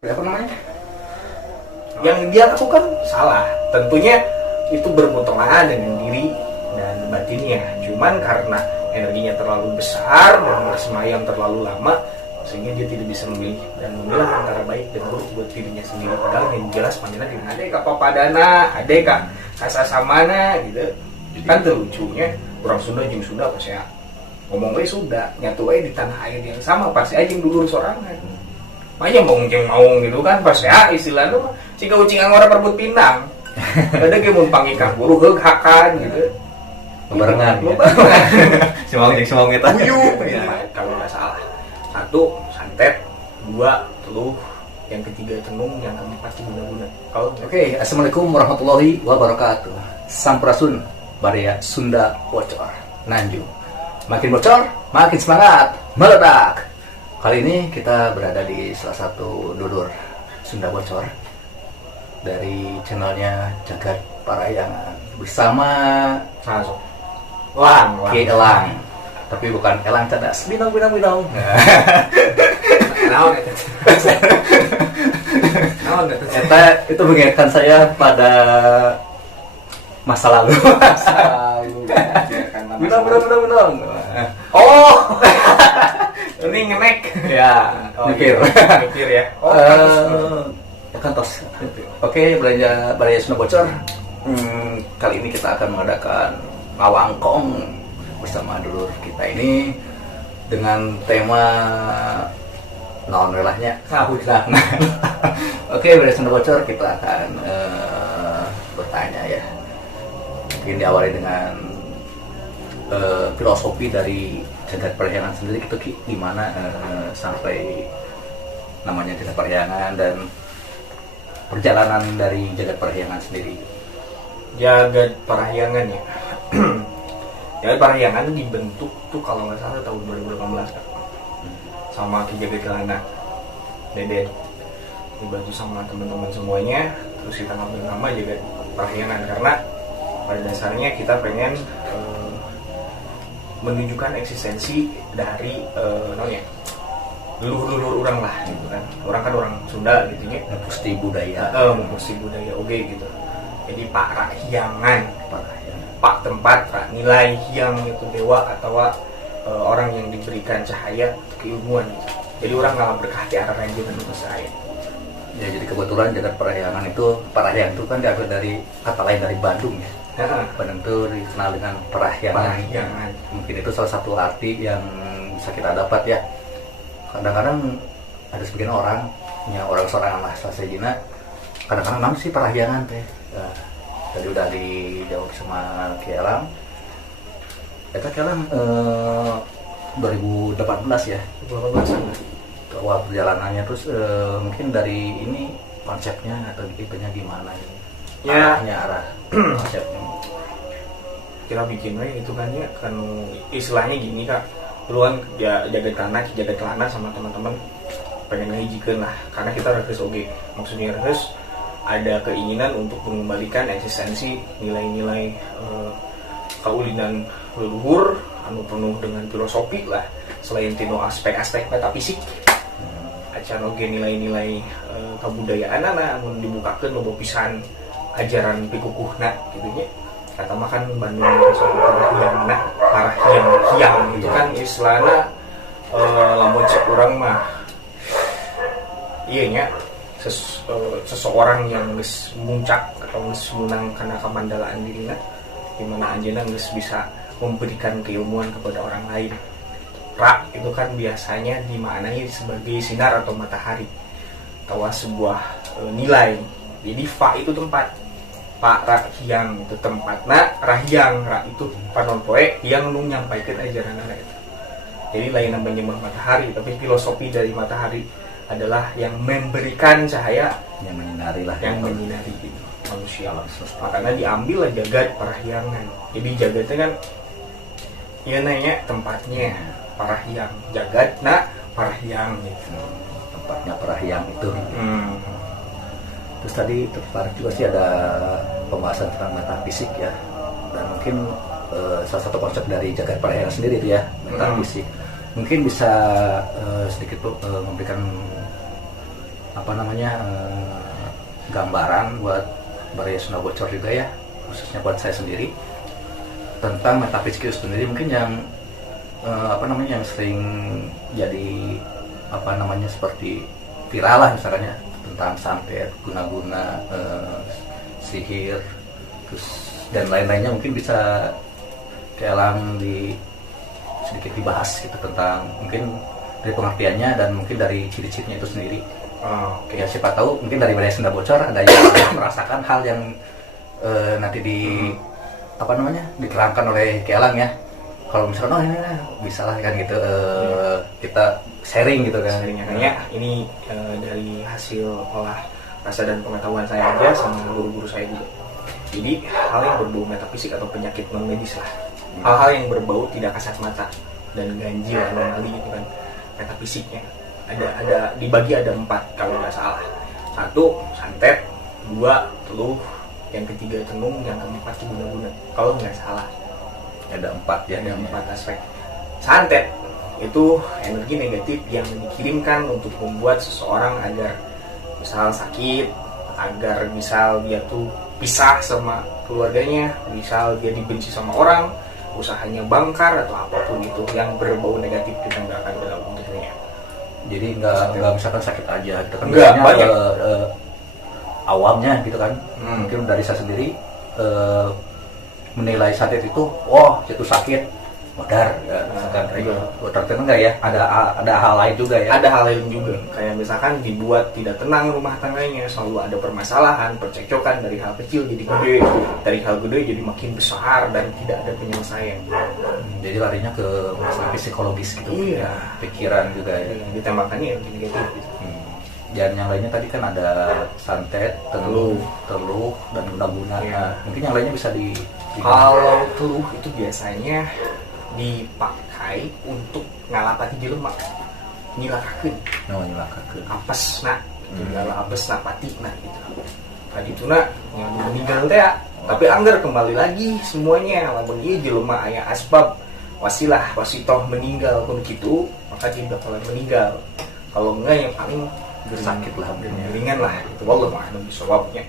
apa namanya? Yang dia lakukan salah. Tentunya itu bermutolaan dengan diri dan batinnya. Cuman karena energinya terlalu besar dan bersemayam terlalu lama, sehingga dia tidak bisa memilih dan memilah antara baik dan buruk buat dirinya sendiri. Padahal yang jelas panjana di ada kak papadana, ada kak kasasamana gitu. Kan terlucunya orang Sunda jeung Sunda pas ya ngomong we Sunda nyatu we di tanah air yang sama pasti aja yang dulur sorangan. Makanya maung gitu kan pas ya istilahnya mah jika ucing angora perebut pinang. Ada ge mun pangikah guru heug hakan gitu. Barengan ya. Semang kita. Buyuk ya, kalau nggak salah. 1 santet, 2 teluh, yang ketiga tenung, yang keempat guna-guna. Kalau Oke, assalamualaikum warahmatullahi wabarakatuh. Sampurasun, Baria Sunda Bocor, Nanju. Makin bocor, makin semangat, meledak. Kali ini kita berada di salah satu dulur Sunda Bocor dari channelnya Jagat Parahyangan bersama langsung Lang. Ki Elang, tapi bukan Elang cadas. Binong. Naon eta? Naon eta? Eta itu mengingatkan saya pada masa lalu. Binong. Oh. Ini ngenek. Ya, mikir. Mikir ya. Kantos. Oke, belanja Baria Sunda Bocor. Kali ini kita akan mengadakan ngawangkong bersama dulur kita ini dengan tema naon relahnya. Oke, Baria Sunda Bocor kita akan bertanya ya. Mungkin diawali dengan filosofi dari Jagat Parahyangan sendiri itu gimana sampai namanya Jagat Parahyangan dan perjalanan dari Jagat Parahyangan sendiri. Jagat Parahyangan ya. Jagat Parahyangan dibentuk tuh kalau nggak salah tahun 2018 sama Ki Jagat Kelana Deden, dibantu sama teman-teman semuanya. Terus kita ngambil nama Jagat Parahyangan karena pada dasarnya kita pengen menunjukkan eksistensi dari leluhur orang lah gitu kan. Orang kan orang Sunda gitu ya. Musti budaya. Musti budaya oke gitu. Jadi Pak Rahyangan, Pak tempat, Pak nilai yang itu dewa atau orang yang diberikan cahaya keilmuan gitu. Jadi orang nggak berkah di arah yang dengan saya. Ya, jadi kebetulan Jagat Parahyangan itu, Parahyangan itu kan diambil dari kata lain dari Bandung ya. Bandung itu dikenal dengan Parahyangan. Mungkin itu salah satu arti yang bisa kita dapat ya. Kadang-kadang ada sebagian orang, ya orang sorangan lah sasejina. Kadang-kadang namanya sih Parahyangan teh. Nah, tadi udah dijawab sama Ki Elang. Eta Ki Elang 2018 ya. 2018 awal perjalanannya, terus mungkin dari ini konsepnya atau itunya gimana ini? Ya, arah konsepnya. Kita bikin itu kan ya, kan istilahnya gini kak. Duluan ya Jagat Kelana sama teman-teman pengen ngehijikeun lah, karena kita rehes oge. Maksudnya rehes ada keinginan untuk mengembalikan eksistensi nilai-nilai kaulinan leluhur anu penuh dengan filosofi lah, selain tino aspek-aspek metafisik. Acan oge nilai-nilai kebudayaan anu dibukakeun loba pisan ajaran pikukuhna gitu nya. Kata makan Bandung Parahyangan itu kan istilahnya lamun cek urang mah iya nya seseorang yang geus muncak atau geus menang karena kemandalaan dirinya, dimana anjeunna geus bisa memberikan keilmuan kepada orang lain. Ra itu kan biasanya dimaknai sebagai sinar atau matahari atau sebuah nilai. Jadi fa itu tempat, Pak Rahyang itu tempat. Nah Rahyang Ra itu panon poe yang nu nyampaikeun ajaran itu. Jadi lain namanya matahari, tapi filosofi dari matahari adalah yang memberikan cahaya, yang menyinari lah, yang menyinari gitu manusia. Makanya diambil lah Jagat Parahyangan. Jadi jagatnya kan iya nanya tempatnya Parahyang, Jagat na Parahyang gitu. Tempatnya Parahyang itu. Terus tadi tertarik juga sih ada pembahasan tentang metafisik ya, dan mungkin salah satu konsep dari Jagat Parahyangan sendiri itu ya, metafisik. Mungkin bisa sedikit memberikan apa namanya gambaran buat Baraya Sunda Bocor juga ya, khususnya buat saya sendiri tentang metafisik itu sendiri. Mungkin yang apa namanya yang sering jadi apa namanya seperti viral lah misalnya tentang santet, guna-guna, sihir, terus dan lain-lainnya, mungkin bisa Kelang sedikit dibahas gitu tentang mungkin dari pengertiannya dan mungkin dari ciri-cirinya itu sendiri. Ya siapa tahu mungkin dari Baraya Sunda Bocor ada yang merasakan hal yang nanti apa namanya diterangkan oleh Kelang ya. Kalau misalnya ini bisa lah kan gitu, kita sharing gitu kan. Sharingnya ini dari hasil olah rasa dan pengetahuan saya aja sama guru-guru saya juga. Jadi hal yang berbau metafisik atau penyakit non medis lah, hal-hal yang berbau tidak kasat mata dan ganjil anomali gitu kan, metafisiknya ada dibagi ada 4 kalau nggak salah. 1 santet, 2 teluh, yang ketiga tenung, yang keempat guna-guna kalau nggak salah. Ada 4 ya, ada 4 aspek. Santet itu energi negatif yang dikirimkan untuk membuat seseorang agar misal sakit, agar misal dia tuh pisah sama keluarganya, misal dia dibenci sama orang, usahanya bangkar atau apapun itu yang berbau negatif kita nggak akan dalam bentuknya. Jadi nggak misalkan sakit aja gitu kan, nggak banyak awamnya gitu kan. Mungkin dari saya sendiri menilai santet itu, wah itu sakit, modar ya, misalkan ternyata enggak ya, ada hal lain juga ya. Ada hal lain juga, kayak misalkan dibuat tidak tenang rumah tangganya, selalu ada permasalahan, percekcokan dari hal kecil jadi gede, dari hal gede jadi makin besar dan tidak ada penyelesaian. Jadi larinya ke masalah psikologis gitu. Iya. Pikiran juga ya. Ditembakkannya yang negatif gitu. Dan yang lainnya tadi kan ada santet, teluh dan guna-guna. Nah, mungkin yang lainnya bisa Kalau teluh itu biasanya dipakai untuk ngalapati jelema, nyilakakeun. Nyilakakeun. Apesna, tinggal apesna patina gitu. Tadi tuna yang meninggal teh, tapi anggar kembali lagi semuanya. Lamun ieu jelema aya asbab wasilah wasitoh meninggal kun kitu, maka dia bakalan meninggal. Kalau enggak yang paling sakit lah, ringan lah itu, wallahu a'lam bishawabnya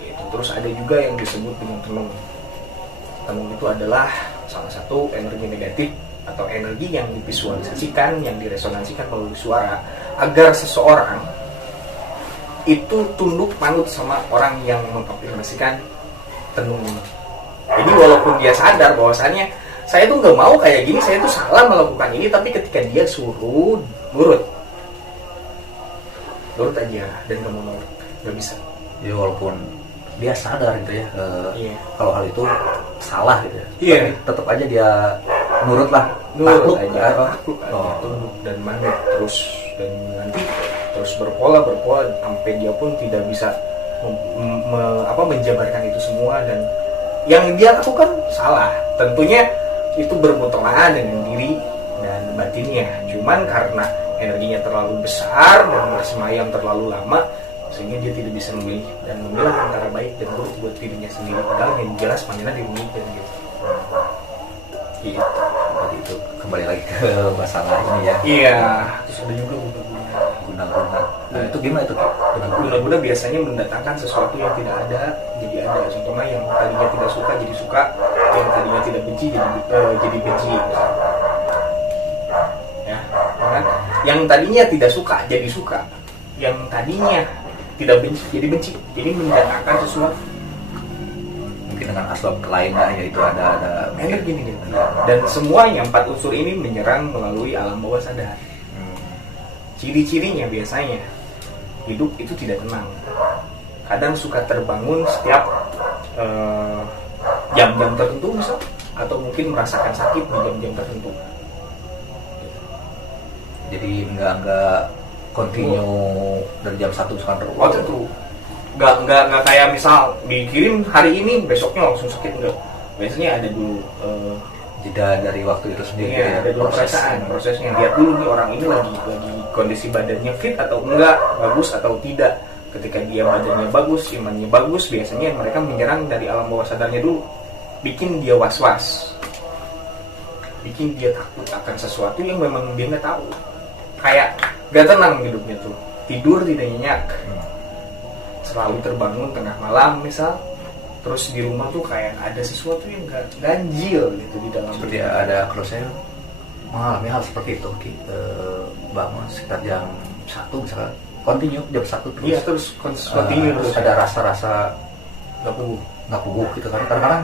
gitu. Terus ada juga yang disebut dengan tenung. Tenung itu adalah salah satu energi negatif atau energi yang divisualisasikan, yang diresonansikan melalui suara agar seseorang itu tunduk manut sama orang yang mengafirmasikan tenung ini. Jadi walaupun dia sadar bahwasannya saya tuh nggak mau kayak gini, saya tuh salah melakukan ini, tapi ketika dia suruh nurut aja dan kamu nggak bisa. Ya walaupun dia sadar gitu ya, kalau hal itu salah gitu ya, tapi tetap aja dia nurut takluk aja, tunduk dan manut terus, dan nanti terus berpola sampai dia pun tidak bisa menjabarkan itu semua, dan yang dia lakukan salah. Tentunya itu bermutolaan dengan diri dan batinnya, cuman karena energinya terlalu besar dan bersemayam terlalu lama sehingga dia tidak bisa memilih dan memilah antara baik dan buruk buat dirinya sendiri, padahal yang jelas mana dirugikan gitu. Iya, tadi itu kembali lagi ke masalah ini ya. Iya, terus ada juga guna-guna. Nah, itu gimana itu? Guna-guna biasanya mendatangkan sesuatu yang tidak ada jadi ada. Contohnya yang tadinya tidak suka jadi suka, yang tadinya tidak benci jadi benci. Ya, kan? Yang tadinya tidak suka jadi suka, yang tadinya tidak benci jadi benci. Jadi mendatangkan sesuatu. Mungkin dengan asbab lainnya, yaitu ada energi ini. Dan semuanya 4 unsur ini menyerang melalui alam bawah sadar. Ciri-cirinya biasanya hidup itu tidak tenang. Kadang suka terbangun setiap jam-jam tertentu misal, atau mungkin merasakan sakit di jam-jam tertentu. Jadi enggak continue dari jam 1 sampai terus. Oh tentu. Enggak kayak misal dikirim hari ini besoknya langsung sakit, enggak. Biasanya ada dulu jeda dari waktu itu sendiri. Ya, ada dulu prosesnya. Lihat dulu nih orang ini lagi kondisi badannya fit atau enggak, bagus atau tidak. Ketika dia badannya bagus, imannya bagus, biasanya mereka menyerang dari alam bawah sadarnya dulu, bikin dia was-was, bikin dia takut akan sesuatu yang memang dia nggak tahu, kayak gak tenang hidupnya tuh. tidur tidak nyenyak, selalu terbangun tengah malam misal, terus di rumah tuh kayak ada sesuatu yang ganjil gitu di dalam. Seperti ada, kalau saya mengalami hal seperti itu, bangun sekitar jam 1 misalnya, continue jam 1 terus. Iya, terus continue terus. Ada rasa-rasa nggak puguh gitu kan. Kadang-kadang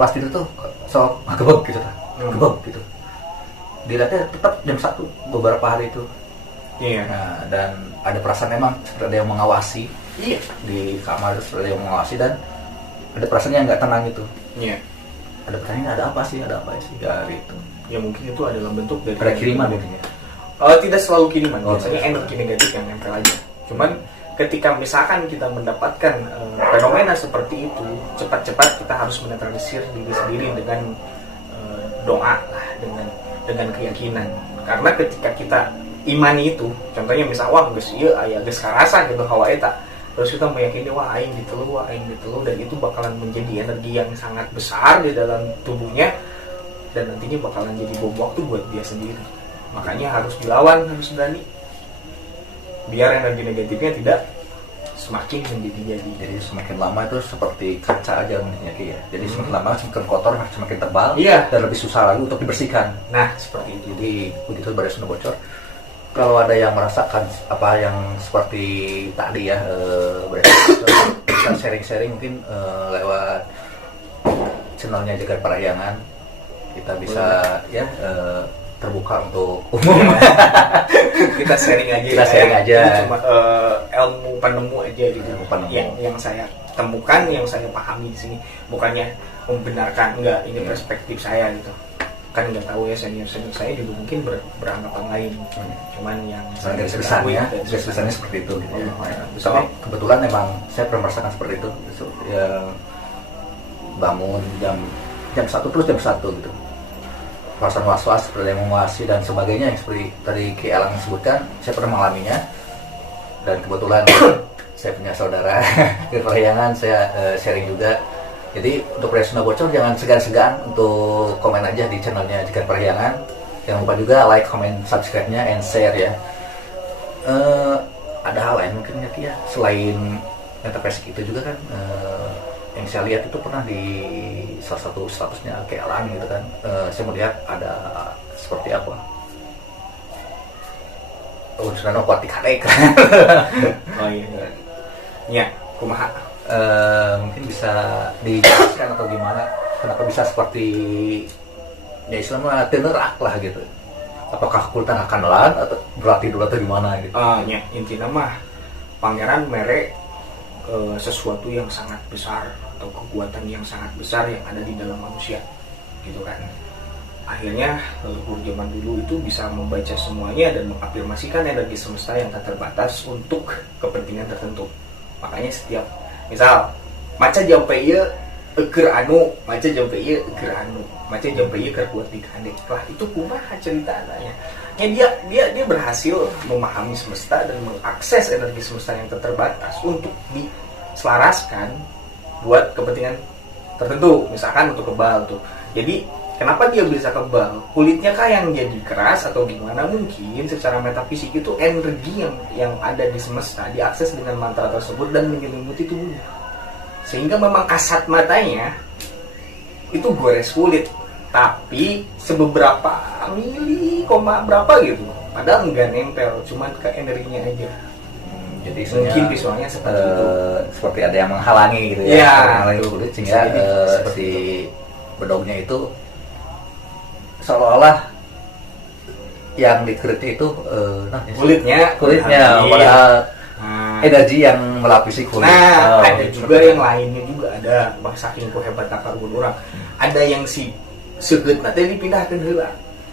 pas tidur tuh sok gebek gitu kan. Gebek gitu. Dilihatnya tetap jam 1 beberapa hari itu. Iya. Nah, dan ada perasaan memang seperti ada yang mengawasi. Iya. Di kamar itu seperti ada yang mengawasi, dan ada perasaan yang nggak tenang gitu. Iya. Ada pertanyaan, ada apa sih gitu. Ya mungkin itu adalah bentuk dari Ada kiriman mungkin ya. Tidak selalu kiriman, biasanya tidak. energi negatif yang nempel aja. Cuman ketika misalkan kita mendapatkan fenomena seperti itu, cepat-cepat kita harus menetralisir diri sendiri dengan doa lah, dengan keyakinan. Karena ketika kita imani itu, contohnya misal wah geus ieu aya geus karasa gitu hawa eta, terus kita meyakini wah aing ditelu, dan itu bakalan menjadi energi yang sangat besar di dalam tubuhnya, dan nantinya bakalan jadi bom waktu buat dia sendiri. Makanya harus dilawan, harus berani, biar energi negatifnya tidak semakin menjadi-jadi. Jadi semakin lama itu seperti kaca aja menurutnya Ki ya. Jadi semakin lama semakin kotor, semakin tebal, dan lebih susah lagi untuk dibersihkan. Nah, seperti itu. Jadi begitu Baris Sunda Bocor. Kalau ada yang merasakan apa yang seperti tadi ya, Baris Sunda Bocor, bisa sharing-sharing mungkin lewat channelnya Jagat Parahyangan. Kita bisa terbuka untuk umum. Kita sharing aja. Kita sharing aja. Itu cuma ilmu penemu aja gitu. Yang saya temukan, yang saya pahami di sini, bukannya membenarkan, enggak, ini perspektif saya gitu. Kan nggak tahu ya, senior saya juga mungkin beranggapan lain. Cuman yang garis besarnya seperti itu. So, kebetulan memang saya pernah merasakan seperti itu. Ya, bangun jam 1 terus jam 1 gitu. Perasaan was-was seperti yang menguasai dan sebagainya, yang seperti tadi Ki Elang sebutkan, saya pernah mengalaminya. Dan kebetulan saya punya saudara di Parahyangan, saya sharing juga. Jadi untuk Baris Sunda Bocor jangan segan-segan untuk komen aja di channelnya Jagat Parahyangan. Jangan lupa juga like, comment, subscribe-nya, and share ya. Ada hal lain mungkin ya Ki ya, selain metafisik itu juga kan, yang saya lihat itu pernah di salah satu statusnya Ki Elang gitu kan, saya melihat ada seperti apa, unsur kuatik hadek. Oh iya, ya kumaha. Mungkin bisa dijelaskan atau gimana kenapa bisa seperti ya Islamnya tenerak lah gitu, apakah kultan akan nelan atau berarti dulu atau gimana gitu. Ya intinya mah pangeran mere sesuatu yang sangat besar atau kekuatan yang sangat besar yang ada di dalam manusia gitu kan. Akhirnya leluhur zaman dulu itu bisa membaca semuanya dan mengafirmasikan energi semesta yang tak terbatas untuk kepentingan tertentu. Makanya setiap misal maca jampe ieu keur anu, maca jampe ieu keur anu, maca jampe ieu keur kuat dikandek. Lah itu kumaha ceritanya? Ya dia berhasil memahami semesta dan mengakses energi semesta yang tak terbatas untuk diselaraskan buat kepentingan tertentu, misalkan untuk kebal tuh. Jadi kenapa dia bisa kebal? Kulitnya kah yang jadi keras atau gimana? Mungkin secara metafisik itu energi yang ada di semesta diakses dengan mantra tersebut dan menyelimuti tubuhnya. Sehingga memang kasat matanya itu gores kulit, tapi sebeberapa koma berapa gitu. Padahal enggak nempel, cuman ke energinya aja. Jadi mungkin visualnya seperti itu. Seperti ada yang menghalangi gitu ya. Iya, menghalangi kulit sehingga seperti bedognya itu seolah-olah yang dikeritnya itu kulitnya padahal energi yang melapisi kulit. Nah, ada juga yang lainnya juga ada, saking ku hebat takarun orang. Ada yang si seugeut na teh dipindahkeun heula.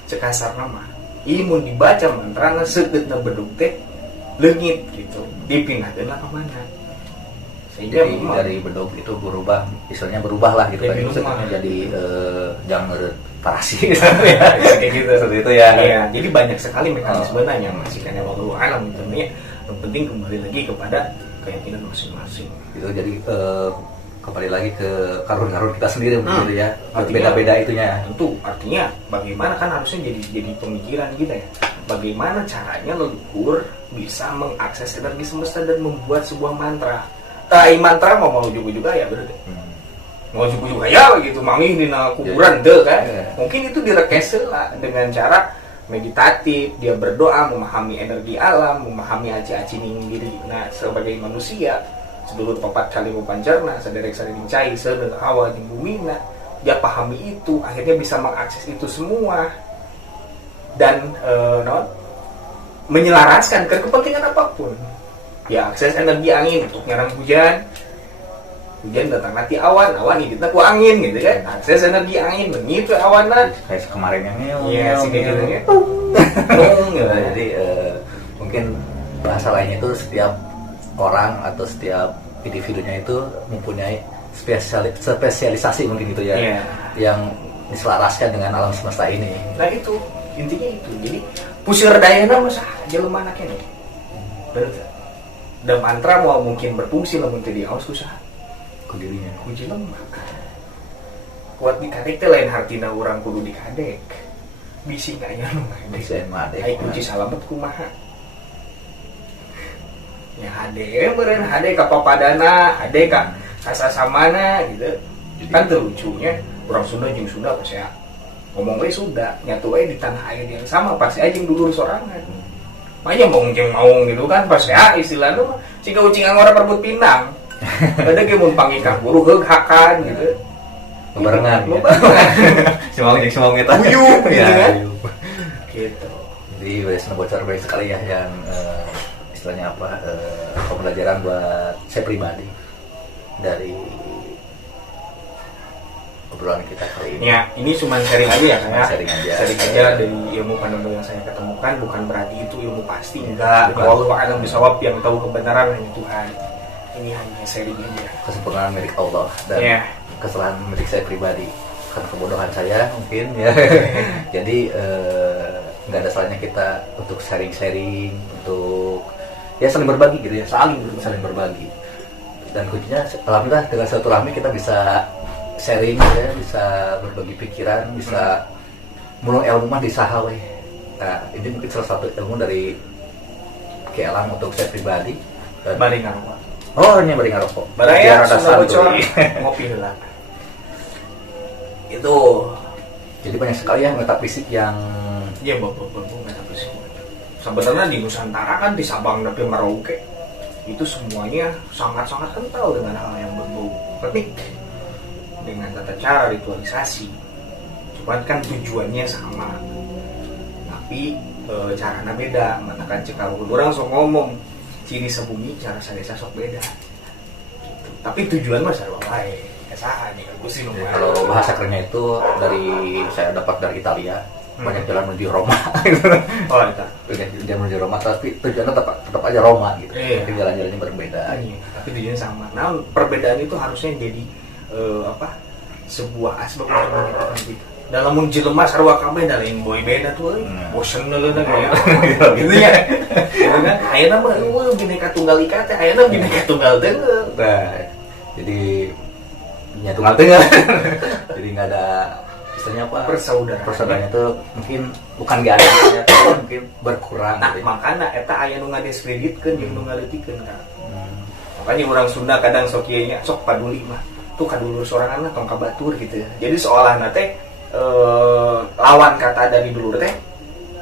Cekasar nama. Ieu mun dibaca mantrana seugeutna bedog teh leungit gitu. Dipindahkeun lah ka mana. Sehingga jadi dari bedog itu berubah, istilahnya berubah lah gitu kan, maksudnya jadi jangan parasi gitu ya, kayak gitu seperti itu ya. Iya, jadi banyak sekali mekanismenya masih kan wallahu alam intinya. Yang penting kembali lagi kepada keyakinan masing-masing. Gitu, jadi kembali lagi ke karun-karun kita sendiri begitu ya. Beda-beda itunya. Tentu, artinya bagaimana kan harusnya jadi pemikiran kita ya. Bagaimana caranya leluhur bisa mengakses energi semesta dan membuat sebuah mantra. Mantra mau juga ya bener deh. Mau juga ya begitu mami di kuburan deh kan. Mungkin itu direkese lah dengan cara meditatif, dia berdoa, memahami energi alam, memahami aji-aji diri. Nah, sebagai manusia, sedulur papat kali pancarna, saderek saling cai, sedeng awal di bumi, nah, dia pahami itu, akhirnya bisa mengakses itu semua dan menyelaraskan ke kepentingan apapun. Ya, akses energi angin untuk nyerang hujan datang nanti awan hidupnya ku angin gitu kan, akses energi angin begitu awanan kayak kemarin yang jadi mungkin bahasa lainnya itu setiap orang atau setiap individunya itu mempunyai spesialisasi mungkin gitu ya, yang diselaraskan dengan alam semesta ini. Nah itu intinya itu. Jadi pusir dayana masa aja lemah anaknya nih, bener gak? Dan mantra mau mungkin berfungsi namun tadi awas usaha dirinya uji lemah kuat dikadek teh lain hartina orang kudu dikadek bisi kaya nu ngadek ai kunci salamet kumaha ya hade meureun hade ka papadana hade ka sasamana gitu. Jadi, kan terlucunya orang Sunda jeung Sunda pasti ya ngomong we Sunda nyatu we di tanah air yang sama pasti aja yang dulur sorangan makanya maung gitu kan pasti ya istilahnya jika ucing angora perebut pinang ada yang mau panggilkan guru hakan gitu barengan semang kita uyup gitu kan gitu. Jadi udah bocor baik sekali ya yang istilahnya apa pembelajaran buat saya pribadi dari obrolan kita kali ini. Ya, ini cuma sharing aja ya, sharing aja dari ilmu pandang yang saya ketemukan, bukan berarti itu ilmu pasti, enggak. Wallahu a'lam bishawab, yang tahu kebenaran hanya Tuhan. Ini hanya sharing aja. Kesempurnaan milik Allah dan kesalahan milik saya pribadi karena kebodohan saya mungkin ya. Jadi nggak ada salahnya kita untuk sharing-sharing, untuk ya saling berbagi gitu ya, saling berbagi. Dan kuncinya alhamdulillah dengan silaturahmi kita bisa sharing ya, bisa berbagi pikiran, bisa mulung ilmu mah di saha we. Nah, ini mungkin salah satu ilmu dari Kelang untuk saya pribadi. Bari ngarokok. Oh, ini bari ngarokok. Baraya sudah bocor ngopi heula. Itu jadi banyak sekali ya metafisik yang metafisik. Sebenarnya di Nusantara kan di Sabang tapi Merauke itu semuanya sangat-sangat kental dengan hal yang berbau petik dengan tata cara ritualisasi. Cuman kan tujuannya sama, tapi caranya beda. Matakan cekal orang sok ngomong ciri sebumi cara saya sok beda. Gitu. Tapi tujuan mah sarua wae. Kesahan nih aku sih ngomong. Kalau bahasa kerennya itu dari saya dapat dari Italia. Banyak jalan menuju Roma. Oh, itu. Jalan menuju Roma, tapi tujuannya tetap aja Roma gitu. Tapi jalan-jalannya berbeda. Iya, tapi tujuannya sama. Nah, perbedaan itu harusnya jadi sebuah asbab untuk menyatukan kita. Dalam menjelma sarua kabeh da lain boy beda tuh bosen geuna ya. Gitu ya. Gitu kan? Ayeuna mah bineka tunggal ika teh, ayeuna bineka tunggal teuing. Nah, jadi bineka tunggal teuing. Jadi enggak ada istilahnya apa? Persaudaraan itu mungkin bukan enggak ada, tapi mungkin berkurang. Nah, makanya eta aya nu ngadeskreditkeun jeung nu ngaleutikeun kan. Makanya orang Sunda kadang sok ieu nya sok paduli mah. Tuh kadulur sorangan lah tong kabatur gitu ya. Jadi seolah nate lawan kata dari dulur teh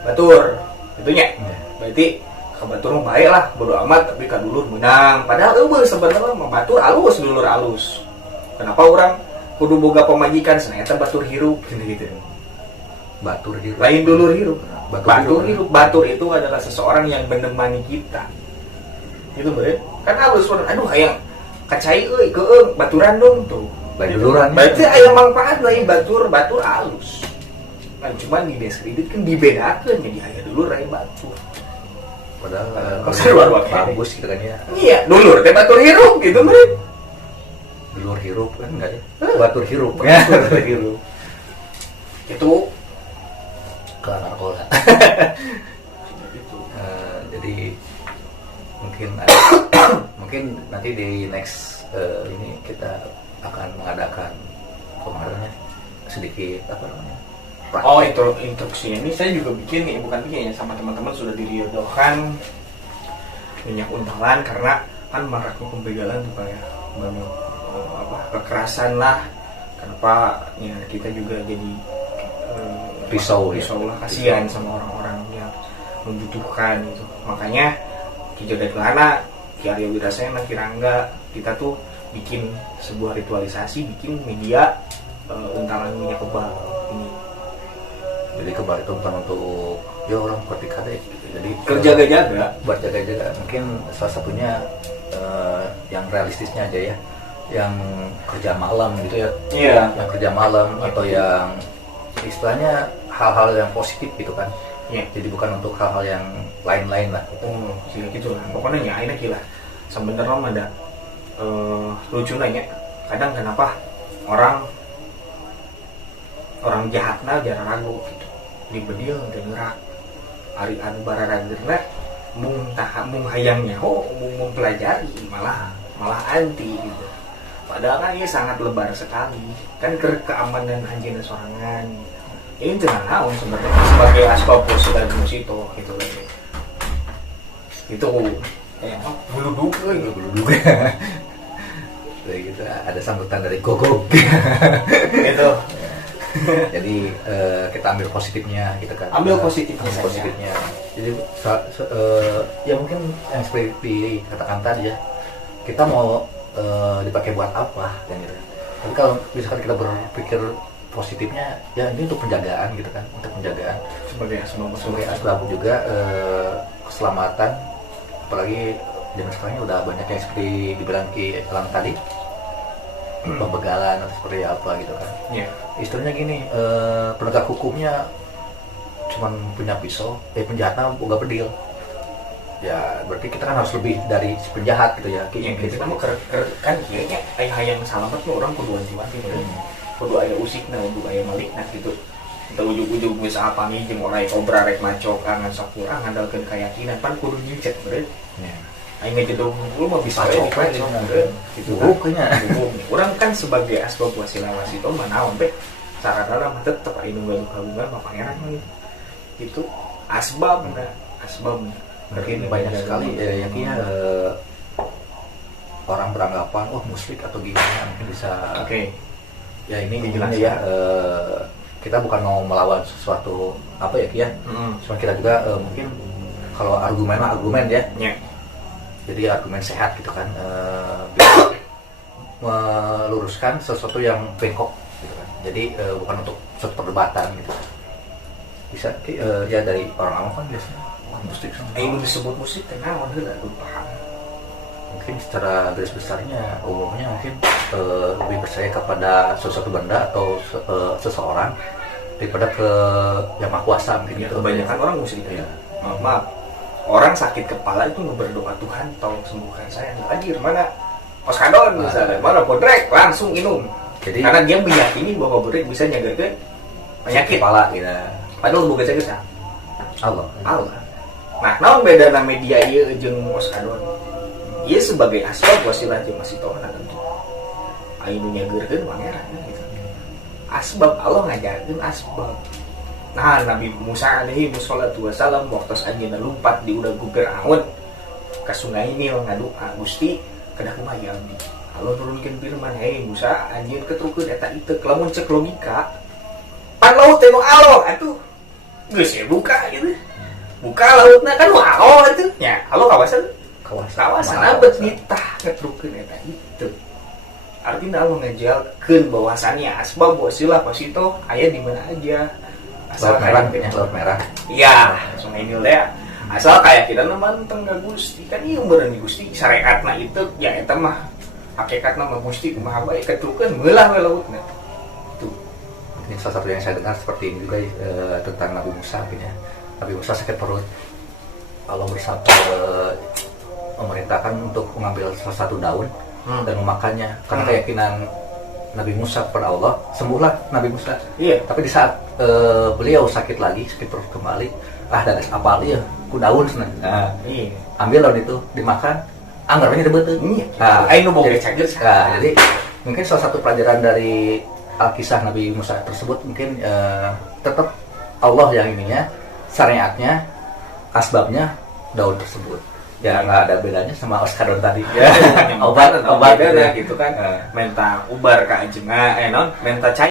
batur itunya. Berarti kabatur mah bae lah bodo amat tapi kadulur menang. Padahal eueuh sebenarnya mah batur alus dulur alus. Kenapa orang kudu boga pemajikan cenah eta batur hirup gitu. Batur hirup. Lain dulur hirup. Batur hirup. Batur itu adalah seseorang yang menemani kita. Itu bener. Kan alus aduh hayang kacai euy keung baturan dong tuh. Lain duluran. Berarti aya manfaat lain batur alus. Kan cuman di deskredit kan dibedakeun jadi aya dulur aya batur. Padahal bagus gitu kan ya. Iya, dulur teh batur hirup gitu meureun. Dulur hirup kan enggak ya? Batur hirup. Batur hirup. Itu ke narkoba. Jadi mungkin nanti di next ini kita akan mengadakan kemarinnya sedikit apa namanya. Oh, instruksi ini saya juga bikin nih, bukan bikin ya, sama teman-teman sudah diridokan minyak untalan karena kan maraknya pembegalan tuh kayak banyak kekerasan lah. Kenapa ya kita juga jadi risau lah, kasihan sama orang-orang yang membutuhkan gitu. Makanya Ki Jodadlana, Ki Arya Wirasena, Ki Rangga, kita tuh bikin sebuah ritualisasi, bikin media untalan minyak kebal ini. Jadi kebal itu bukan untuk ya orang seperti kade gitu. Jadi berjaga-jaga, berjaga-jaga. Mungkin salah satunya yang realistisnya aja ya, yang kerja malam gitu ya. Iya. Yang kerja malam atau yang istilahnya hal-hal yang positif gitu kan. Iya. Jadi bukan untuk hal-hal yang lain-lain lah. Gitu lah. Pokoknya ya ini gila. Sebenarnya ada lucu nanya. Kadang kenapa orang jahatna jarang ragu gitu. Di bedil dengerak. Ari anu bararagerna mung hayangnya mung mempelajari malah anti gitu. Padahal kan ini sangat lebar sekali. Kan keamanan anjeunna sorangan. Ini jangan naon sebenarnya sebagai asbab posilan musito gitu kan. Itu beluduk. Jadi gitu ada sambutan dari Gogok. Gitu. Jadi kita ambil positifnya gitu kan. Ambil positifnya. Jadi ya mungkin yang seperti katakan tadi ya, kita mau dipakai buat apa kan gitu. Tapi kalau misalkan kita berpikir positifnya, ya ini untuk penjagaan gitu kan, untuk penjagaan sebagai asbab juga keselamatan. Apalagi zaman sekarang udah banyak yang seperti dibilang Ki Elang tadi, pembegalan atau seperti apa gitu kan. Yeah. Istilahnya gini, penegak hukumnya cuman punya pisau, penjahatnya boga bedil. Ya berarti kita kan harus lebih dari si penjahat gitu ya. Kita mau kan kayaknya hayang salamet tuh orang kudu wanti-wanti kudu aya usikna, kudu aya malikna gitu. Kita ujug-ujug bisa apa nih jeung orang kobra rek macok angan sapura ngandalkeun keyakinan pan kudu nyicet bener. Ya. Aing ngejodong dulu mah bisa macok gitu kan. Orang kan sebagai asbab wasilah wasito mah naon teh saradana mah tetep aya nu gaduh hubungan mah pangeran gitu. Asbabna. Mungkin banyak sekali yang orang beranggapan musyrik atau gimana, mungkin bisa ya ini dijelaskan ya, kita bukan mau melawan sesuatu apa ya Kia, cuma kita juga mungkin kalau argumen ya, jadi argumen sehat gitu kan, bisa meluruskan sesuatu yang bengkok gitu kan, jadi bukan untuk suatu perdebatan gitu, bisa ya dari orang awam kan biasanya musik ini disebut musik kenapa aku paham. Mungkin secara garis besarnya umumnya mungkin lebih percaya kepada sesuatu benda atau seseorang daripada ke yang maha kuasa mungkin ya, kebanyakan orang musik ya. Maaf orang sakit kepala itu berdoa Tuhan tolong sembuhkan saya. Anjir mana oskadon misalnya, mana podrek langsung minum. Jadi karena dia meyakini bahwa podrek bisa nyagakeun penyakit kepala gitu. Padahal boga cegah Allah. Nah, naon bedana media ieu jeung oskadon? Ieu sebagai asbab wasilah jeung masitohna tentu. Aya nu nyageurkeun pangeran gitu. Asbab Allah ngajarkeun asbab. Nah, Nabi Musa alaihi wassalatu wassalam waktu anjeunna lumpat di udah Firaun ka Sungai Nil ngadoa, Gusti kedah kumaha ieu abdi. Allah turunkeun firman, "Hei Musa, anjeun ketrukeun eta iteu lamun cek logika. Pan laut teh nu Allah atuh." Geus ya buka gitu. Buka lautnya kan wow itu ya halo kawasan abet nitah ngetrukeun eta itu artinya Allah ngejalkeun bahwasannya asbab wasilah wasito aya di mana aja asal laut merah iya Sungai Nil ya asal kayak kita manteng ka Gusti kan ieu meureun Gusti syariatna itu ya eta mah hakikatna mah Gusti kumaha bae ketrukeun meulah we lautna itu. Ini salah satu yang saya dengar seperti ini juga tentang Nabi Musa gitu ya. Nabi Musa sakit perut, Allah memerintahkan untuk mengambil salah satu daun dan memakannya karena keyakinan Nabi Musa kepada Allah, sembuhlah Nabi Musa. Iya. Tapi di saat beliau sakit perut kembali, dadas apal ya, ku daun senang. Ambil daun itu dimakan, anggarnya dibeuteuh. Aing nu boga cager. Jadi mungkin salah satu pelajaran dari kisah Nabi Musa tersebut mungkin tetap Allah yang ininya, syariatnya, asbabnya daun tersebut. Ya nggak ada bedanya sama oskadon tadi. Ya, obat gitu kan. Menta ubar ka ajenga, non menta cai